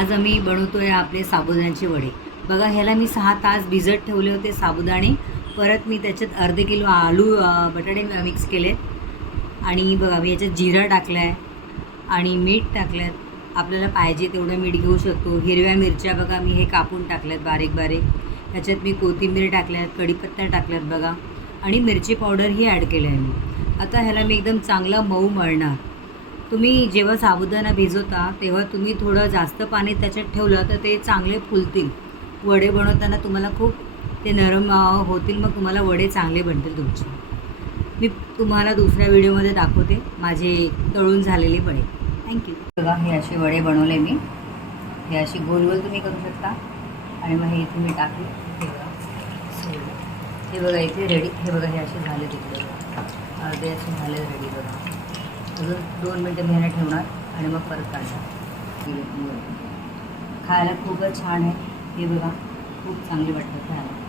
आज आम्ही बनवतोय आपले साबुदाण्याचे वडे। बघा ह्याला मी 6 तास भिजत ठेवले होते साबुदाणे। परत मी त्याच्यात अर्धे किलो आलू बटाटे मिक्स केले आणि बघा मी याच्यात जिरा टाकलाय आणि मीठ टाकलं। आपल्याला पाहिजे तेवढं मीठ घेऊ शकतो। हिरव्या मिरच्या बघा मी हे कापून टाकल्यात बारीक बारीक। त्याच्यात मी कोथिंबीर टाकल्यात, कढीपत्ता टाकल्यात बघा आणि मिरची पावडर ही ॲड केली आहे मी। आता ह्याला मी एकदम चांगला मऊ मळणार। तुम्ही जेव्हा साबुदाणा भिजवता तेव्हा तुम्ही थोडं जास्त पाणी त्याच्यात ठेवलं तर ते चांगले फुलतील। वडे बनवताना तुम्हाला खूप ते नरम होतील, मग तुम्हाला वडे चांगले बनतील तुमचे। मी तुम्हाला दुसऱ्या व्हिडिओमध्ये दाखवते माझे तळून झालेले वडे। थँक्यू। बघा हे असे वडे बनवले मी। हे असे गोल गोल तुम्ही करू शकता आणि मग हे इथे मी टाकले। हे बघा इथे रेडी। हे बघा हे असे झाले तिकडे अर्धे असे झाले रेडी बघा। अजून 2 मिनटं मी ह्याला ठेवणार आणि मग परत काढणार। खायला खूपच छान आहे हे बघा, खूप चांगले वाटतं खायला।